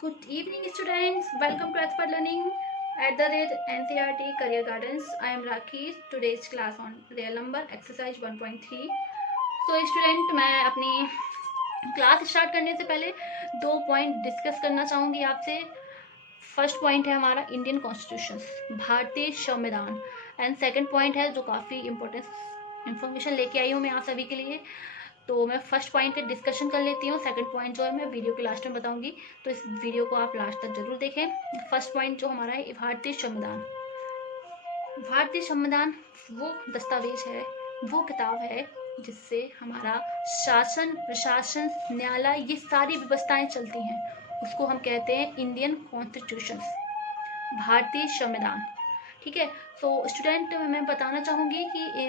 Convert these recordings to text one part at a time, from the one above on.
Good evening, students. Welcome to Expert Learning at the rate NCERT Career Gardens. I am Rakhi. Today's class on real number exercise 1.3. So, student मैं अपनी class start करने से पहले 2 point discuss करना चाहूँगी आपसे। First point है हमारा इंडियन कॉन्स्टिट्यूशन, भारतीय संविधान, एंड सेकंड पॉइंट है जो काफ़ी इंपॉर्टेंट इन्फॉर्मेशन लेके आई हूँ मैं आप सभी के लिए। तो मैं फर्स्ट पॉइंट पे डिस्कशन कर लेती हूँ, सेकंड पॉइंट जो है मैं वीडियो के लास्ट में बताऊंगी, तो इस वीडियो को आप लास्ट तक जरूर देखें। फर्स्ट पॉइंट जो हमारा है भारतीय संविधान। भारतीय संविधान वो दस्तावेज है, वो किताब है जिससे हमारा शासन, प्रशासन, न्यायालय, ये सारी व्यवस्थाएं चलती हैं। उसको हम कहते हैं इंडियन कॉन्स्टिट्यूशन, भारतीय संविधान। ठीक है। तो स्टूडेंट मैं बताना चाहूँगी कि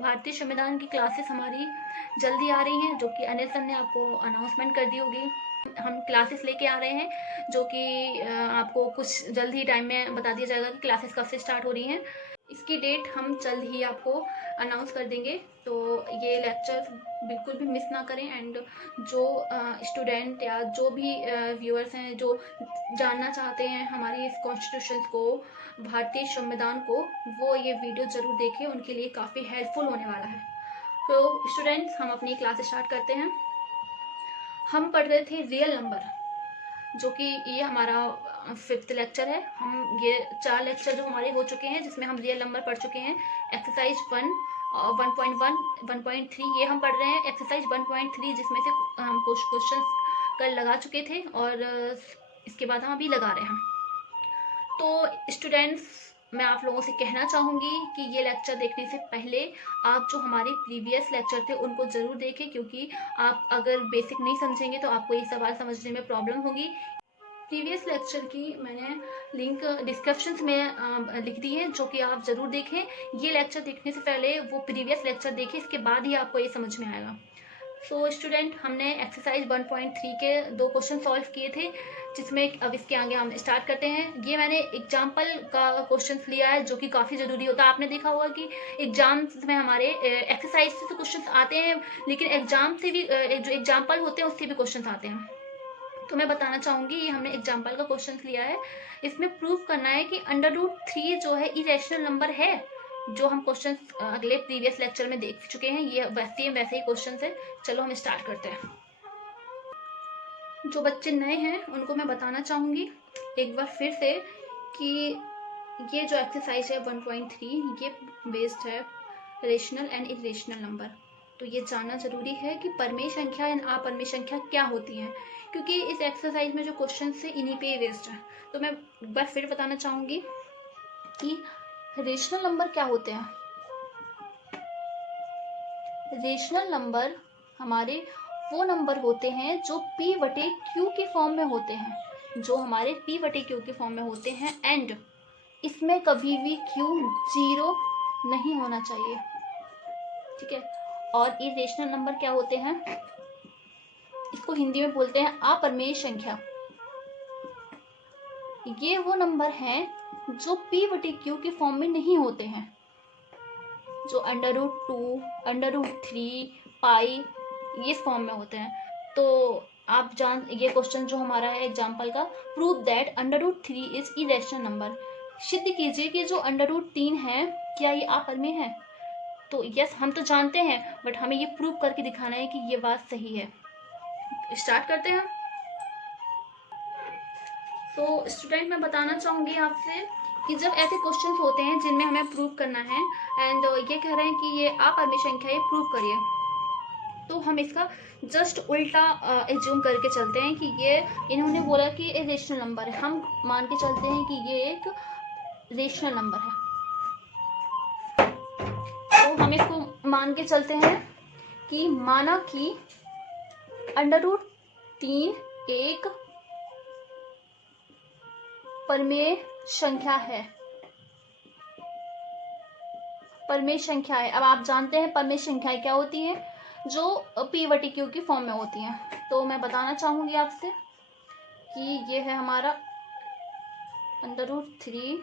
भारतीय संविधान की क्लासेस हमारी जल्दी आ रही हैं, जो कि अनिल सर ने आपको अनाउंसमेंट कर दी होगी। हम क्लासेस लेके आ रहे हैं, जो कि आपको कुछ जल्द ही टाइम में बता दिया जाएगा कि क्लासेस कब से स्टार्ट हो रही हैं। इसकी डेट हम जल्द ही आपको अनाउंस कर देंगे, तो ये लेक्चर बिल्कुल भी मिस ना करें। एंड जो स्टूडेंट या जो भी व्यूअर्स हैं जो जानना चाहते हैं हमारी इस कॉन्स्टिट्यूशन को, भारतीय संविधान को, वो ये वीडियो जरूर देखें, उनके लिए काफ़ी हेल्पफुल होने वाला है। तो स्टूडेंट्स हम अपनी क्लास स्टार्ट करते हैं। हम पढ़ रहे थे रियल नंबर, जो कि ये हमारा 5th लेक्चर है। हम ये 4 लेक्चर जो हमारे हो चुके हैं जिसमें हम रियल नंबर पढ़ चुके हैं। एक्सरसाइज 1.1, 1.3 ये हम पढ़ रहे हैं। एक्सरसाइज 1.3 जिसमें से हम कुछ क्वेश्चन कल लगा चुके थे और इसके बाद हम अभी लगा रहे हैं। तो स्टूडेंट्स मैं आप लोगों से कहना चाहूँगी कि ये लेक्चर देखने से पहले आप जो हमारे प्रीवियस लेक्चर थे उनको ज़रूर देखें, क्योंकि आप अगर बेसिक नहीं समझेंगे तो आपको ये सवाल समझने में प्रॉब्लम होगी। प्रीवियस लेक्चर की मैंने लिंक डिस्क्रिप्शन में लिख दी है, जो कि आप ज़रूर देखें। ये लेक्चर देखने से पहले वो प्रीवियस लेक्चर देखें, इसके बाद ही आपको ये समझ में आएगा। सो स्टूडेंट हमने एक्सरसाइज 1.3 के 2 क्वेश्चन सॉल्व किए थे, जिसमें अब इसके आगे हम स्टार्ट करते हैं। ये मैंने एग्जाम्पल का क्वेश्चन लिया है, जो कि काफ़ी ज़रूरी होता है। आपने देखा होगा कि एग्जाम्स में हमारे एक्सरसाइज से तो क्वेश्चन आते हैं, लेकिन एग्जाम से भी जो एग्जाम्पल होते हैं उससे भी क्वेश्चन आते हैं। तो मैं बताना चाहूँगी, ये हमने एग्जाम्पल का क्वेश्चन लिया है। इसमें प्रूव करना है कि √3 जो है इरेशनल नंबर है। जो हम क्वेश्चन अगले प्रीवियस लेक्चर में देख चुके हैं, ये वैसे ही क्वेश्चन है। चलो हम स्टार्ट करते हैं। जो बच्चे नए हैं उनको मैं बताना चाहूँगी एक बार फिर से कि ये जो एक्सरसाइज है 1.3 ये बेस्ड है रेशनल एंड इरेशनल नंबर। तो ये जानना जरूरी है कि परमेय संख्या एंड अपरमेय संख्या क्या होती हैं, क्योंकि इस एक्सरसाइज में जो क्वेश्चन है इन्हीं पे बेस्ड है। तो मैं एक बार फिर बताना चाहूँगी कि रेशनल नंबर क्या होते हैं। रेशनल नंबर हमारे वो नंबर होते हैं जो P/Q के फॉर्म में होते हैं, जो हमारे P/Q के फॉर्म में होते हैं, एंड इसमें कभी भी Q 0 नहीं होना चाहिए। ठीक है। और इरेशनल नंबर क्या होते हैं, इसको हिंदी में बोलते हैं अपरमेय संख्या। ये वो नंबर हैं जो P/Q के फॉर्म में नहीं होते हैं, जो √2, √3, पाई ये फॉर्म में होते हैं। तो आप ये क्वेश्चन जो हमारा है एग्जाम्पल का, prove that √3 is irrational number. सिद्ध कीजिए कि जो √3 है क्या ये अपरमेय है। तो यस हम तो जानते हैं, बट हमें ये प्रूव करके दिखाना है कि ये बात सही है। स्टार्ट करते हैं। तो स्टूडेंट मैं बताना चाहूंगी आपसे कि जब ऐसे क्वेश्चंस होते हैं जिनमें हमें प्रूव करना है एंड ये कह रहे हैं कि ये अपरमेय संख्या है, प्रूव करिए, तो हम इसका जस्ट उल्टा एज्यूम करके चलते हैं कि ये इन्होंने बोला कि ये रेशनल नंबर है, हम मान के चलते हैं कि ये एक रेशनल नंबर है। तो हम इसको मान के चलते हैं कि माना कि √3 एक परमेय संख्या है। परमेय संख्या है। अब आप जानते हैं परमेय संख्याएं क्या होती हैं, जो P/Q की फॉर्म में होती हैं। तो मैं बताना चाहूंगी आपसे कि ये है हमारा √3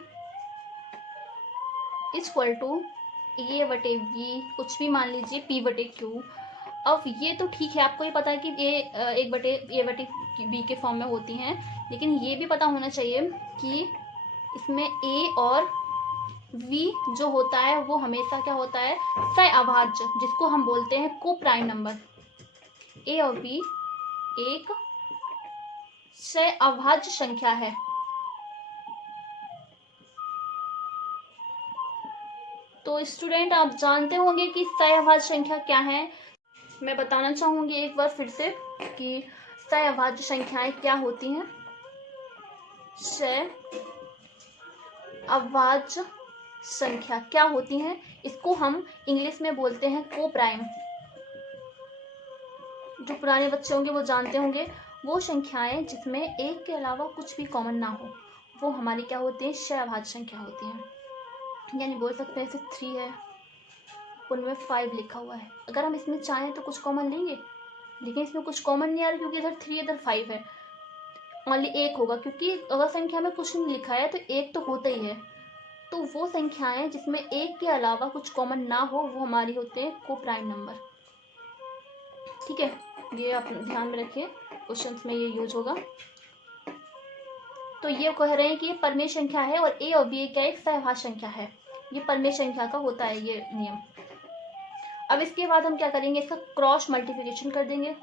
इक्वल टू A/V, कुछ भी मान लीजिए P/Q, अब ये तो ठीक है, आपको ये पता है कि ये एक बटे ए बटे बी के फॉर्म में होती हैं, लेकिन ये भी पता होना चाहिए कि इसमें ए और वी जो होता है वो हमेशा क्या होता है, सहअभाज्य, जिसको हम बोलते हैं को प्राइम नंबर। ए और बी एक सहअभाज्य संख्या है। तो स्टूडेंट आप जानते होंगे कि सहअभाज्य संख्या क्या है। मैं बताना चाहूंगी एक बार फिर से कि सहअभाज्य संख्याएं क्या होती हैं। सहअभाज्य संख्या क्या होती हैं, इसको हम इंग्लिश में बोलते हैं को प्राइम। जो पुराने बच्चे होंगे वो जानते होंगे, वो संख्याएं जिसमें एक के अलावा कुछ भी कॉमन ना हो वो हमारी क्या होती है, सहअभाज्य संख्या होती हैं। यानी बोल सकते हैं जैसे 3 है, उनमें 5 लिखा हुआ है, अगर हम इसमें चाहें तो कुछ कॉमन लेंगे, लेकिन इसमें कुछ कॉमन नहीं आ रहा क्योंकि इधर 3 इधर 5 है। ओनली एक होगा, क्योंकि अगर संख्या में कुछ नहीं लिखा है तो एक तो होता ही है। तो वो संख्याएं जिसमें एक के अलावा कुछ कॉमन ना हो वो हमारी होते हैं को प्राइम नंबर। ठीक है, ये आप ध्यान में रखिए, क्वेश्चंस में ये यूज होगा। तो ये कह रहे हैं कि ये परमेय संख्या है और ए और बी क्या एक सहअभाज्य संख्या है। ये परमेय संख्या का होता है ये नियम। अब इसके बाद हम क्या करेंगे, इसका क्रॉस मल्टीप्लिकेशन कर देंगे।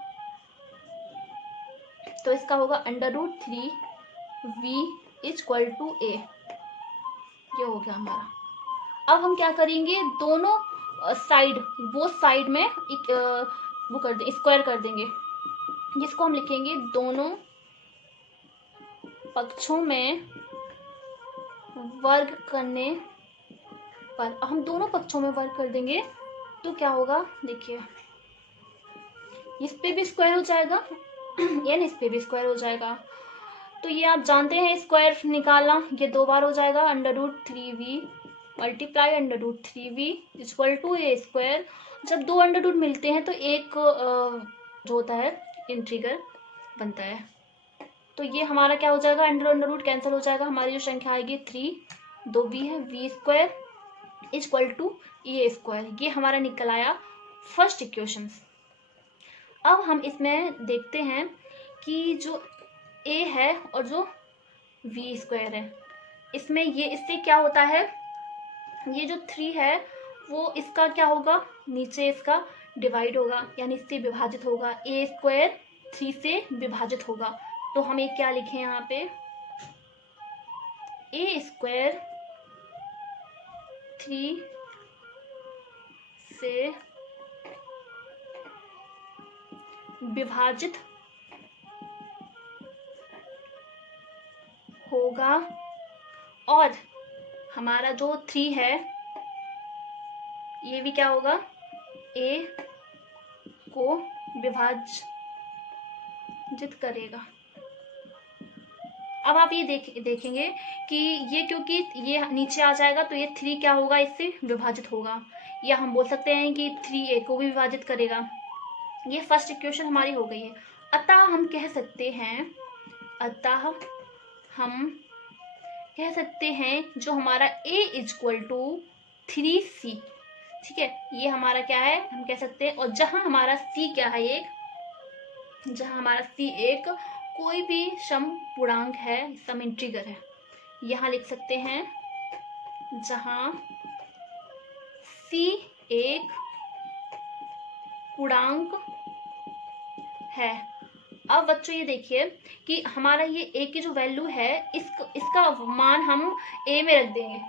तो इसका होगा √3 v = a। ये हो गया हमारा। अब हम क्या करेंगे, दोनों साइड वो साइड में वो कर दें, स्क्वायर कर देंगे, जिसको हम लिखेंगे दोनों पक्षों में वर्ग करने पर। हम दोनों पक्षों में वर्ग कर देंगे तो क्या होगा, देखिए इस पे भी स्क्वायर हो जाएगा यानी इस पे भी स्क्वायर हो जाएगा। तो ये आप जानते हैं स्क्वायर निकालना, ये 2 बार हो जाएगा। √3v multiply √3v = a²। जब 2 अंडर मिलते हैं तो एक जो होता है इंटीग्रल बनता है। तो ये हमारा क्या हो जाएगा, अंडर कैंसिल हो जाएगा, हमारी जो संख्या आएगी 3, 2v है, v² = a²। ये हमारा निकल आया फर्स्ट इक्वेशन। अब हम इसमें देखते हैं कि जो a है और जो v² है, इसमें ये इससे क्या होता है, ये जो 3 है वो इसका क्या होगा, नीचे इसका डिवाइड होगा, यानी इससे विभाजित होगा। a² 3 से विभाजित होगा। तो हम एक क्या लिखें यहाँ पे, a² 3 से विभाजित होगा और हमारा जो 3 है ये भी क्या होगा, a को विभाजित करेगा। अब आप ये देखेंगे कि ये क्योंकि ये नीचे आ जाएगा तो ये 3 क्या होगा, इससे विभाजित होगा, या हम बोल सकते हैं कि 3 a को भी विभाजित करेगा। ये फर्स्ट इक्वेशन हमारी हो गई है। अतः हम कह सकते हैं जो हमारा a = 3c, ठीक है, ये हमारा क्या है, हम कह सकते हैं। और जहां हमारा c क्या है, जहां हमारा c एक कोई भी सम पूर्णांक है, सम इंटीग्रल है, यहां लिख सकते हैं जहां c एक पूर्णांक है। अब बच्चों ये देखिए कि हमारा ये a की जो वैल्यू है इसका मान हम a में रख देंगे।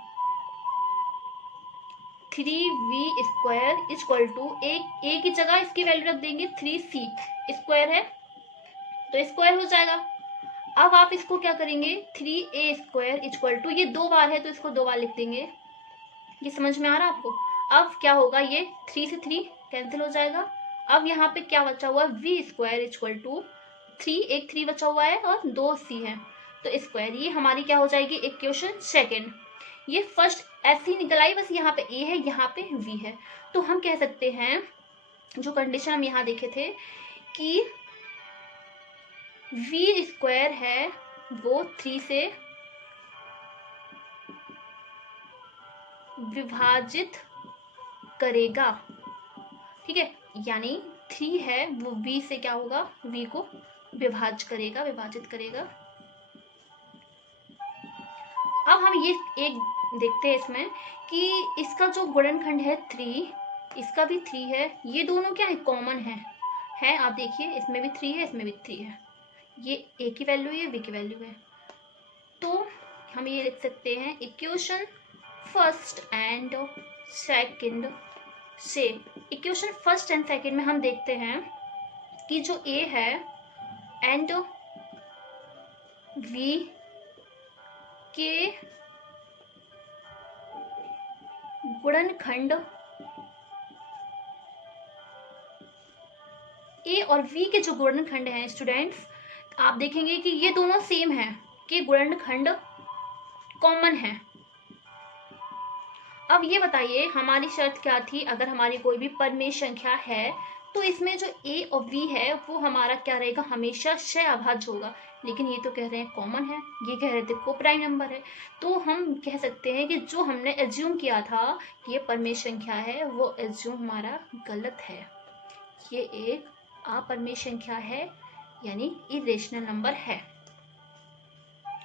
3v² = a की जगह इसकी वैल्यू रख देंगे 3c, स्क्वायर है तो स्क्वायर हो जाएगा। अब आप इसको क्या करेंगे, 3a² = ये 2 बार है तो इसको 2 बार लिख देंगे। ये समझ में आ रहा है आपको। अब क्या होगा, ये 3 से 3 कैंसिल हो जाएगा। अब यहाँ पे क्या बचा हुआ है, v² = 3, एक 3 बचा हुआ है और 2c है तो स्क्वायर। ये हमारी क्या हो जाएगी, इक्वेशन सेकेंड। ये फर्स्ट ऐसी निकल आई, बस यहाँ पे a है, यहाँ पे v है। तो हम कह सकते हैं, जो कंडीशन हम यहाँ देखे थे कि v² है वो 3 से विभाजित करेगा, ठीक है, यानी 3 है वो v से क्या होगा, v को विभाजित करेगा। अब हम ये एक देखते हैं इसमें कि इसका जो गुणनखंड है 3, इसका भी 3 है, ये दोनों क्या है, कॉमन है। आप देखिए इसमें भी 3 है, इसमें भी 3 है, ये a की वैल्यू है, v की वैल्यू है। तो हम ये लिख सकते हैं इक्वेशन फर्स्ट एंड सेकंड से। इक्वेशन फर्स्ट एंड सेकंड में हम देखते हैं कि जो a है एंड v के गुणनखंड, a और v के जो गुणनखंड हैं स्टूडेंट्स, आप देखेंगे कि ये दोनों सेम हैं, कि गुणनखंड कॉमन है। अब ये बताइए हमारी शर्त क्या थी, अगर हमारी कोई भी परमेय संख्या है तो इसमें जो a और v है वो हमारा क्या रहेगा, हमेशा क्षय अभाज्य होगा। लेकिन ये तो कह रहे हैं कॉमन है, ये कह रहे थे कोप्राइम नंबर है। तो हम कह सकते हैं कि जो हमने एज्यूम किया था कि ये परमेय संख्या है, वो एज्यूम हमारा गलत है। ये एक अपरमेय संख्या है, यानी इरेशनल नंबर है।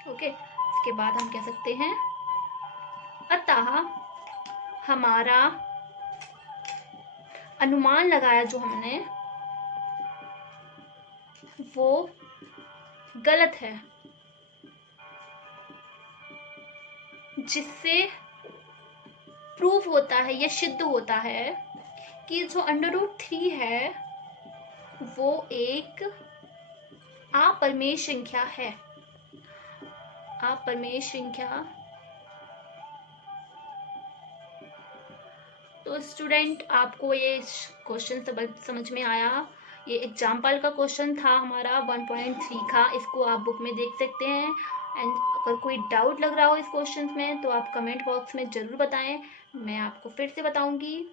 ओके, इसके बाद हम कह सकते हैं अतः हमारा अनुमान लगाया जो हमने, वो गलत है, जिससे प्रूफ होता है, यह सिद्ध होता है कि जो √3 है वो एक अपरमेय संख्या है। अपरमेय संख्या। तो स्टूडेंट आपको ये क्वेश्चन समझ में आया। ये एग्जाम्पल का क्वेश्चन था हमारा 1.3 का, इसको आप बुक में देख सकते हैं। एंड अगर कोई डाउट लग रहा हो इस क्वेश्चन में तो आप कमेंट बॉक्स में ज़रूर बताएं, मैं आपको फिर से बताऊंगी।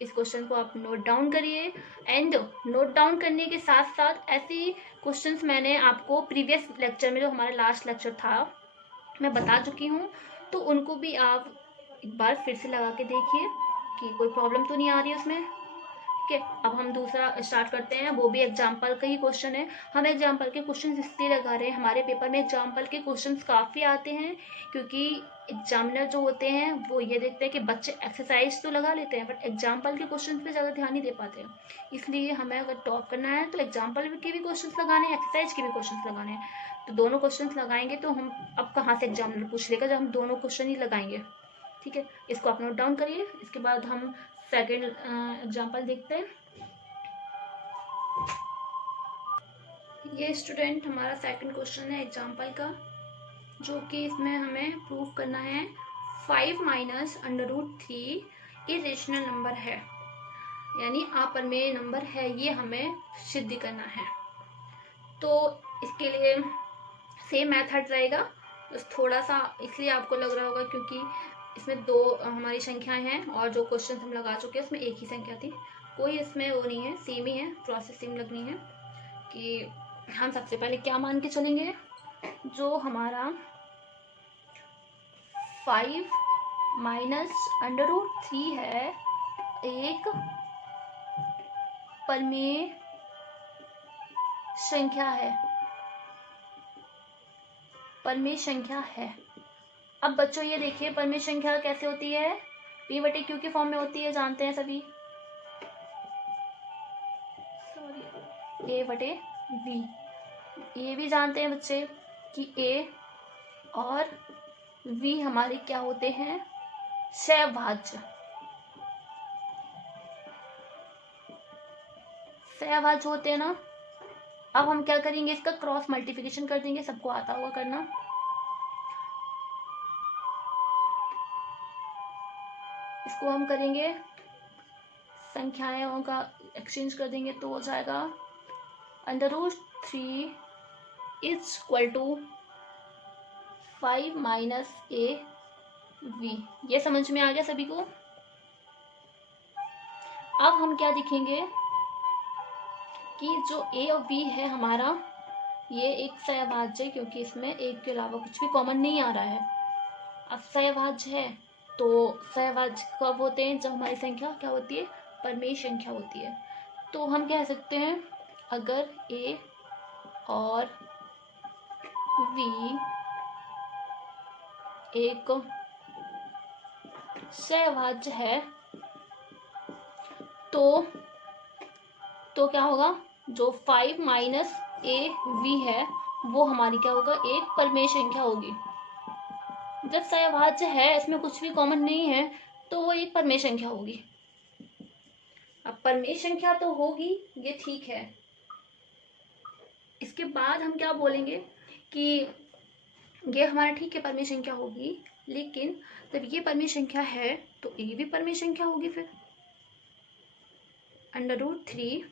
इस क्वेश्चन को आप नोट डाउन करिए। एंड नोट डाउन करने के साथ साथ ऐसे क्वेश्चंस मैंने आपको प्रीवियस लेक्चर में, जो हमारा लास्ट लेक्चर था, मैं बता चुकी हूँ, तो उनको भी आप एक बार फिर से लगा के देखिए कि कोई प्रॉब्लम तो नहीं आ रही है उसमें। ठीक है, अब हम दूसरा स्टार्ट करते हैं, वो भी एग्जाम्पल का ही क्वेश्चन है। हम एग्जाम्पल के क्वेश्चन इसलिए लगा रहे हैं, हमारे पेपर में एग्जाम्पल के क्वेश्चन काफ़ी आते हैं, क्योंकि एग्जामिनर जो होते हैं वो ये देखते हैं कि बच्चे एक्सरसाइज तो लगा लेते हैं बट एग्जाम्पल के क्वेश्चन पे ज़्यादा ध्यान नहीं दे पाते हैं। इसलिए हमें अगर टॉप करना है तो एग्जाम्पल के भी क्वेश्चन लगाने हैं, एक्सरसाइज के भी क्वेश्चन लगाने हैं। तो दोनों क्वेश्चन लगाएंगे तो हम अब कहाँ से एग्जामिनर पूछ लेगा जब हम दोनों क्वेश्चन ही लगाएंगे। ठीक है, इसको आप नोट डाउन करिए। इसके बाद हम सेकेंड एग्जाम्पल देखते हैं। ये स्टूडेंट हमारा सेकंड क्वेश्चन है एग्जाम्पल का, जो कि इसमें हमें प्रूफ करना है 5 माइनस √3 इरेशनल नंबर है, यानी अपरमेय नंबर है, ये हमें सिद्ध करना है। तो इसके लिए सेम मेथड रहेगा, बस थोड़ा सा इसलिए आपको लग रहा होगा क्योंकि इसमें दो हमारी संख्याएं हैं और जो क्वेश्चन हम लगा चुके हैं उसमें एक ही संख्या थी। कोई इसमें वो नहीं है, सेम ही है, प्रोसेस सेम लगनी है। कि हम सबसे पहले क्या मान के चलेंगे, जो हमारा 5 माइनस √3 है एक परमेय संख्या है, परमेय संख्या है। अब बच्चों ये देखिए परमेय संख्या कैसे होती है, p/q के फॉर्म में होती है, जानते हैं सभी, a/v। ये भी जानते हैं बच्चे कि a और v हमारे क्या होते हैं, सहभाज्य होते हैं ना। अब हम क्या करेंगे, इसका क्रॉस मल्टीप्लिकेशन कर देंगे, सबको आता होगा करना। इसको हम करेंगे, संख्याओं का एक्सचेंज कर देंगे तो हो जाएगा √3 is equal to 5 minus AV। ये समझ में आ गया सभी को। अब हम क्या देखेंगे कि जो A और V है हमारा, ये एक सहभाज्य है, क्योंकि इसमें एक के अलावा कुछ भी कॉमन नहीं आ रहा है। अब सहभाज्य है तो सहभाज्य कब होते हैं, जब हमारी संख्या क्या होती है, परमेय संख्या होती है। तो हम कह सकते हैं अगर a और v एक सहभाज्य है तो क्या होगा, जो 5 माइनस ए वी है वो हमारी क्या होगा, एक परिमेय संख्या होगी। जब सहभाज्य है, इसमें कुछ भी कॉमन नहीं है, तो वो एक परिमेय संख्या होगी। अब परिमेय संख्या तो होगी, ये ठीक है। इसके बाद हम क्या बोलेंगे कि ये हमारा ठीक है परिमेय संख्या होगी, लेकिन जब ये परिमेय संख्या है तो ए भी परिमेय संख्या होगी। फिर √3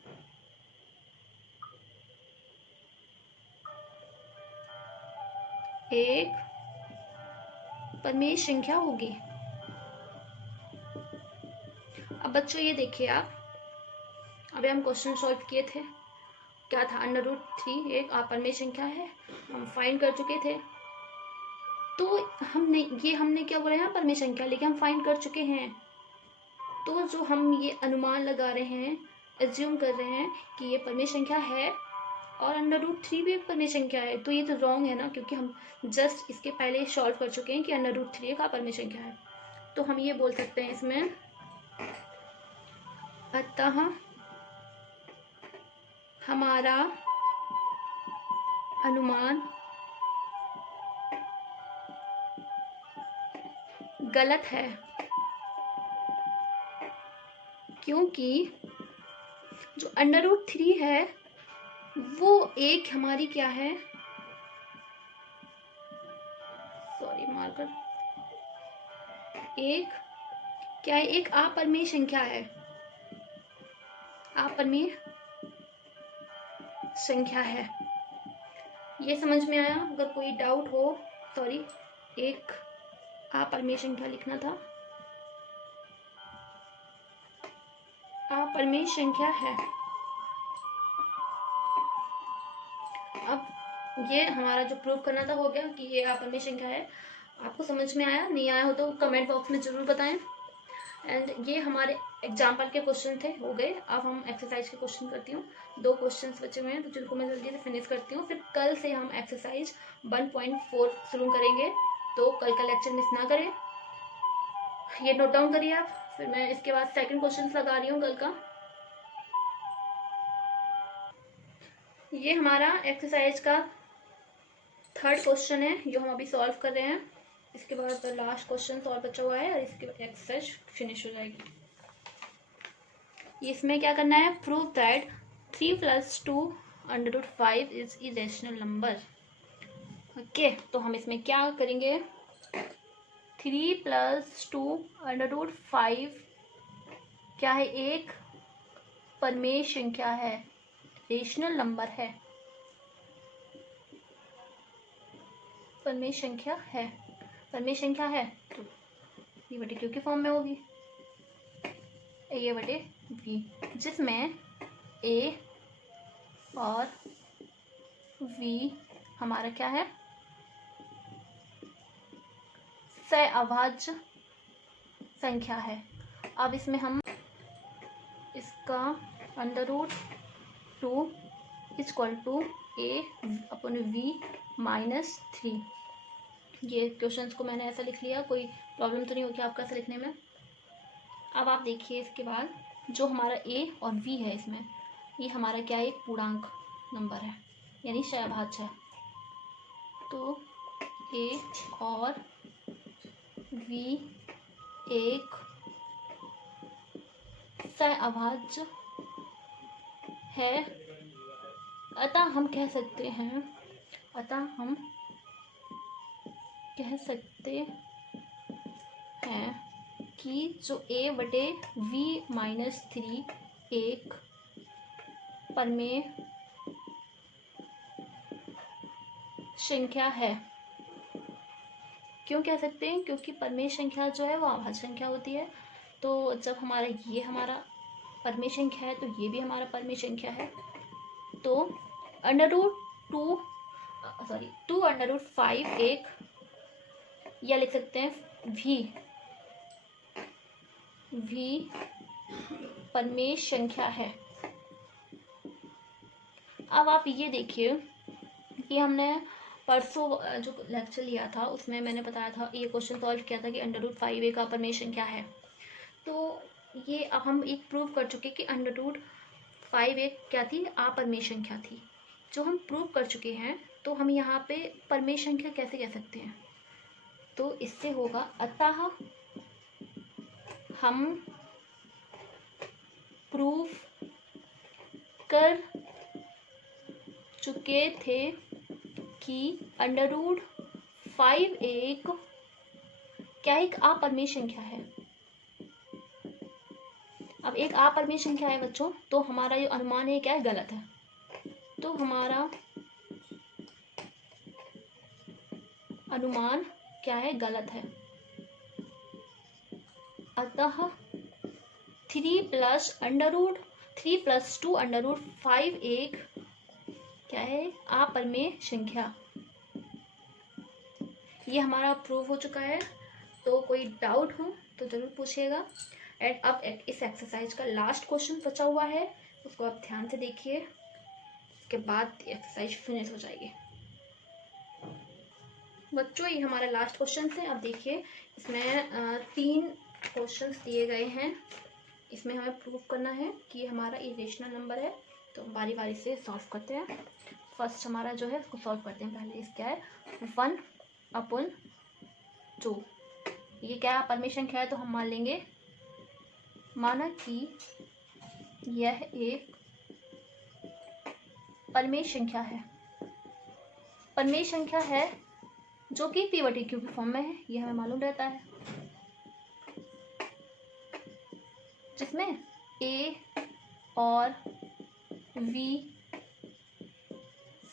एक परिमेय संख्या होगी। अब बच्चों ये देखिए आप, अभी हम क्वेश्चन सॉल्व किए थे, क्या था, √3 एक अपरिमेय संख्या है, हम फाइंड कर चुके थे। तो हमने क्या बोला है, परिमेय संख्या, लेकिन हम फाइंड कर चुके हैं। तो जो हम ये अनुमान लगा रहे हैं, एज्यूम कर रहे हैं कि ये परिमेय संख्या है और √3 भी एक परिमेय संख्या है, तो ये तो रॉन्ग है ना, क्योंकि हम जस्ट इसके पहले सॉल्व कर चुके हैं कि √3 एक अपरिमेय संख्या है। तो हम ये बोल सकते हैं इसमें, अतः हमारा अनुमान गलत है, क्योंकि जो √3 है वो एक हमारी क्या है, सॉरी मार्कर, एक क्या है, एक अपरिमेय संख्या है, अपरिमेय संख्या है। ये समझ में आया? अगर कोई डाउट हो, सॉरी, एक अपरिमेय संख्या लिखना था, अपरिमेय संख्या है। अब ये हमारा जो प्रूव करना था हो गया कि ये अपरिमेय संख्या है। आपको समझ में आया? नहीं आया हो तो कमेंट बॉक्स में जरूर बताएं। एंड ये हमारे एग्जाम्पल के क्वेश्चन थे, हो गए। अब हम एक्सरसाइज के क्वेश्चन करती हूँ। 2 क्वेश्चंस बचे हुए हैं, तो जिनको मैं जल्दी से फिनिश करती हूँ। फिर कल से हम एक्सरसाइज 1.4 शुरू करेंगे, तो कल का लेक्चर मिस ना करें। ये नोट डाउन करिए आप। फिर मैं इसके बाद सेकंड क्वेश्चन लगा रही हूँ कल का। ये हमारा एक्सरसाइज का 3rd क्वेश्चन है जो हम अभी सॉल्व कर रहे हैं। इसके बाद लास्ट क्वेश्चन और बचा हुआ है और इसके बाद एक्सरसाइज फिनिश हो जाएगी। इसमें क्या करना है, prove that 3 + 2 √5 is irrational number. Okay, तो हम इसमें क्या करेंगे, 3 + 2 √5 क्या है, एक परिमेय संख्या है, रेशनल नंबर है, परिमेय संख्या है, परिमेय संख्या है, तो ये बटे क्यू के फॉर्म में होगी, ए बटे बी, जिसमें ए और वी हमारा क्या है, सहअभाज्य संख्या है। अब इसमें हम इसका √2 = a/v-3, ये क्वेश्चंस को मैंने ऐसा लिख लिया, कोई प्रॉब्लम तो नहीं होगी आपका ऐसा लिखने में। अब आप देखिए, इसके बाद जो हमारा a और v है, इसमें ये हमारा क्या है, एक पूर्णांक नंबर है, यानी सहअभाज्य है। तो a और v एक सहअभाज्य है, अतः हम कह सकते हैं कि जो a/v-3 एक परिमेय संख्या है। क्यों कह सकते हैं? क्योंकि परिमेय संख्या जो है वो अभाज्य संख्या होती है। तो जब ये हमारा परिमेय संख्या है, तो ये भी हमारा परिमेय संख्या है। तो √2 √5 एक, या लिख सकते हैं v परिमेय संख्या है। अब आप ये देखिए कि हमने परसों जो लेक्चर लिया था उसमें मैंने बताया था, ये क्वेश्चन सॉल्व किया था कि √5a का परमेशन क्या है। तो ये अब हम एक प्रूव कर चुके कि √5a क्या थी, अपरमेय संख्या थी, जो हम प्रूव कर चुके हैं। तो हम यहाँ पे परमेय संख्या कैसे कह सकते हैं, तो इससे होगा अतः हम प्रूव कर चुके थे कि √5 एक क्या एक अपरमेय संख्या है। अब एक अपरमेय संख्या है बच्चों, तो हमारा जो अनुमान है क्या है, गलत है। तो हमारा अनुमान क्या है, गलत है। अतः 3 + √2 √5 एक क्या है, अपरमेय संख्या। ये हमारा प्रूव हो चुका है। तो कोई डाउट हो तो जरूर पूछिएगा। एंड अब इस एक्सरसाइज का लास्ट क्वेश्चन बचा हुआ है, उसको आप ध्यान से देखिए, उसके बाद एक्सरसाइज फिनिश हो जाएगी। बच्चों ये हमारा लास्ट क्वेश्चन है। अब देखिए इसमें 3 क्वेश्चंस दिए गए हैं। इसमें हमें प्रूव करना है कि हमारा ये रेशनल नंबर है। तो बारी बारी से सॉल्व करते हैं। फर्स्ट हमारा जो है उसको सॉल्व करते हैं। पहले इस क्या है, 1/2। ये क्या परमेय संख्या है, तो हम मान लेंगे, माना कि यह एक परमेय संख्या है। परमेय संख्या है जो कि p/q की फॉर्म में है, ये हमें मालूम रहता है, जिसमें a और v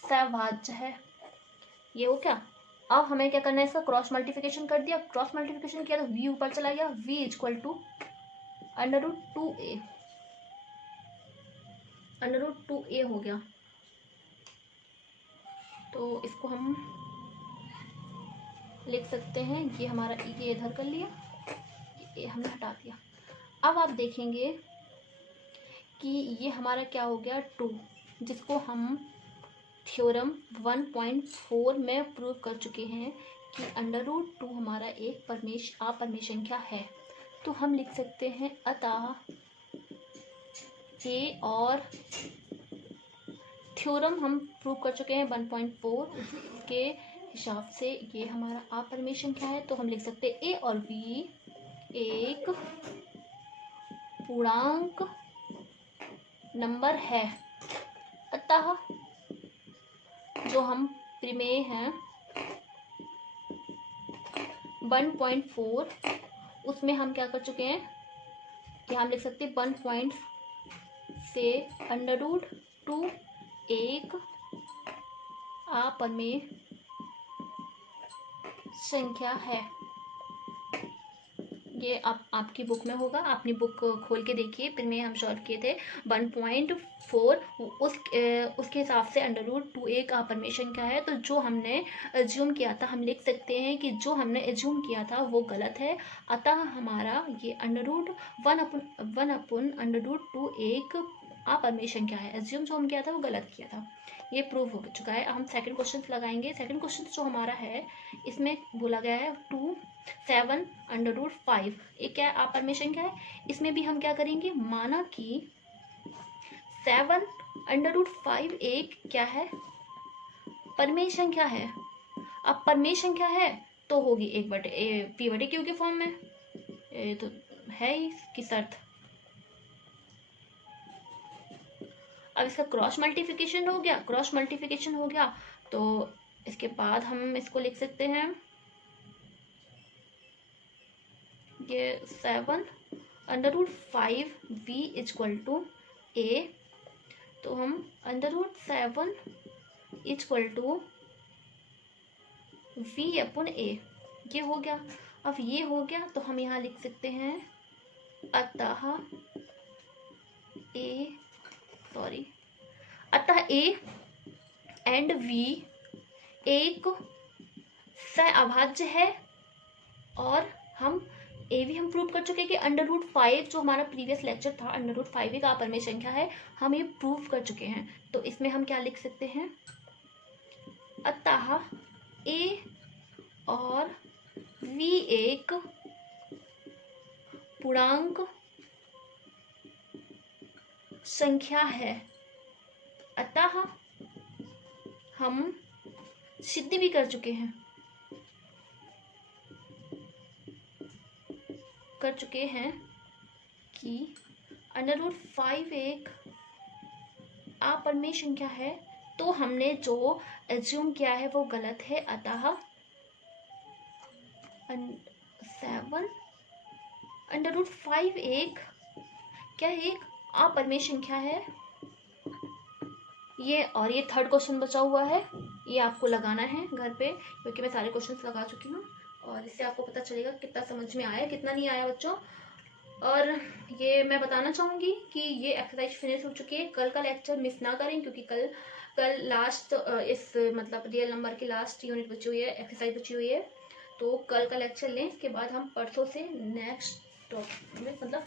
सहभाज्य है। ये हो क्या, अब हमें क्या करना है, इसका क्रॉस मल्टीप्लिकेशन कर दिया। क्रॉस मल्टीप्लिकेशन किया तो v ऊपर चला गया, v = √2a, √2a हो गया। तो इसको हम लिख सकते हैं, ये हमारा ये इधर कर लिया, ये हमने हटा दिया। अब आप देखेंगे कि ये हमारा क्या हो गया, 2, जिसको हम थ्योरम 1.4 में प्रूव कर चुके हैं कि √2 हमारा एक अपरमेय संख्या है। तो हम लिख सकते हैं अतः a, और थ्योरम हम प्रूव कर चुके हैं 1.4 के हिसाब से ये हमारा अपरमेय संख्या है। तो हम लिख सकते हैं a और v एक पूर्णांक नंबर है। अतः जो हम प्रमेय हैं 1.4 उसमें हम क्या कर चुके हैं कि हम लिख सकते हैं 1 से √2 एक अपरमेय संख्या है। ये आपकी बुक में होगा, अपनी बुक खोल के देखिए। प्रमेय हम सॉल्व किए थे 1.4, उसके हिसाब से √2 एक अपरमेय संख्या है। तो जो हमने एज्यूम किया था, हम लिख सकते हैं कि जो हमने एज्यूम किया था वो गलत है। अतः हमारा ये √1/√2 एक अपरमेय संख्या है। एज्यूम जो हम किया था वो गलत किया था। ये प्रूव हो चुका है। हम सेकंड क्वेश्चन लगाएंगे। सेकंड क्वेश्चन जो हमारा है, इसमें बोला गया है 7/5 एक क्या अपरमेय संख्या है। इसमें भी हम क्या करेंगे, माना कि 7/5 एक क्या है, परमेय संख्या है। अब परमेय संख्या है तो होगी p/q के फॉर्म में, ये तो है ही इसकी शर्त। अब इसका क्रॉस मल्टीप्लिकेशन हो गया। क्रॉस मल्टीप्लिकेशन हो गया तो इसके बाद हम इसको लिख सकते हैं, ये 7/5 v = a। तो हम √7 = v/a, ये हो गया। अब ये हो गया तो हम यहाँ लिख सकते हैं अतः a एंड v एक सहअभाज्य है, और हम ए भी हम प्रूव कर चुके हैं कि √5 जो हमारा प्रीवियस लेक्चर था, √5 एक अपरिमेय संख्या है, हम ये प्रूव कर चुके हैं। तो इसमें हम क्या लिख सकते हैं, अतः ए और v एक पूर्णांक संख्या है। अतः हम सिद्ध भी कर चुके हैं कि √5 एक अपरिमेय संख्या है। तो हमने जो एज्यूम किया है वो गलत है। अतः 7 √5 एक क्या है, एक अपरिमेय संख्या है। ये और ये थर्ड क्वेश्चन बचा हुआ है, ये आपको लगाना है घर पे, क्योंकि मैं सारे क्वेश्चंस लगा चुकी हूँ और इससे आपको पता चलेगा कितना समझ में आया कितना नहीं आया बच्चों। और ये मैं बताना चाहूँगी कि ये एक्सरसाइज फिनिश हो चुकी है। कल का लेक्चर मिस ना करें, क्योंकि कल लास्ट इस मतलब रियल नंबर की लास्ट यूनिट बची हुई है, एक्सरसाइज बची हुई है। तो कल का लेक्चर लें, इसके बाद हम परसों से नेक्स्ट टॉपिक में मतलब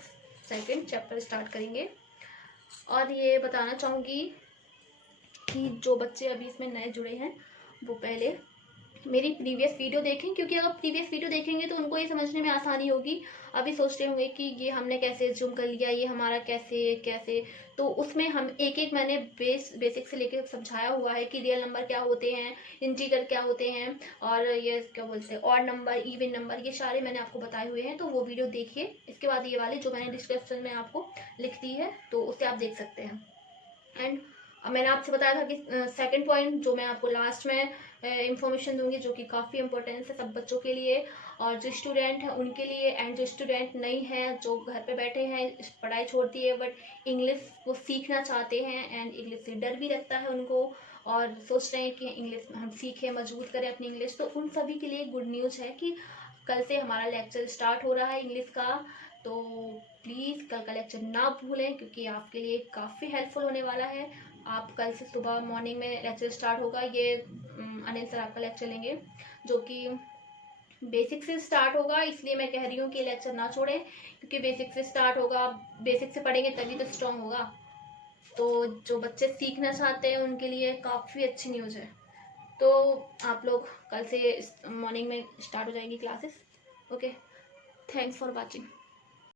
सेकेंड चैप्टर स्टार्ट करेंगे। और ये बताना चाहूँगी कि जो बच्चे अभी इसमें नए जुड़े हैं वो पहले मेरी प्रीवियस वीडियो देखें, क्योंकि अगर प्रीवियस वीडियो देखेंगे तो उनको ये समझने में आसानी होगी। अभी सोच रहे होंगे कि ये हमने कैसे जूम कर लिया, ये हमारा कैसे, तो उसमें हम एक मैंने बेसिक से लेकर समझाया हुआ है कि रियल नंबर क्या होते हैं, इंटीजर क्या होते हैं, और ये क्या बोलते हैं ऑड नंबर, इवन नंबर, ये सारे मैंने आपको बताए हुए हैं। तो वो वीडियो देखिए। इसके बाद ये वाली जो मैंने डिस्क्रिप्शन में आपको लिख दी है, तो उससे आप देख सकते हैं। एंड मैंने आपसे बताया था कि सेकंड पॉइंट जो मैं आपको लास्ट में इंफॉर्मेशन दूंगी, जो कि काफ़ी इंपॉर्टेंस है सब बच्चों के लिए और जो स्टूडेंट है उनके लिए, एंड जो स्टूडेंट नहीं है, जो घर पे बैठे हैं, पढ़ाई छोड़ दी है बट इंग्लिश को सीखना चाहते हैं एंड इंग्लिश से डर भी लगता है उनको और सोच रहे हैं कि इंग्लिश हम सीखें, मजबूत करें अपनी इंग्लिश। तो उन सभी के लिए गुड न्यूज़ है कि कल से हमारा लेक्चर स्टार्ट हो रहा है इंग्लिश का। तो प्लीज़ कल का लेक्चर ना भूलें, क्योंकि आपके लिए काफ़ी हेल्पफुल होने वाला है। आप कल से सुबह मॉर्निंग में लेक्चर स्टार्ट होगा, ये अनिल सर आपका लेक्चर लेंगे जो कि बेसिक से स्टार्ट होगा। इसलिए मैं कह रही हूँ कि लेक्चर ना छोड़ें, क्योंकि बेसिक से स्टार्ट होगा, बेसिक से पढ़ेंगे तभी तो स्ट्रांग होगा। तो जो बच्चे सीखना चाहते हैं उनके लिए काफ़ी अच्छी न्यूज़ है। तो आप लोग कल से मॉर्निंग में स्टार्ट हो जाएंगी classes. Okay, thanks for watching.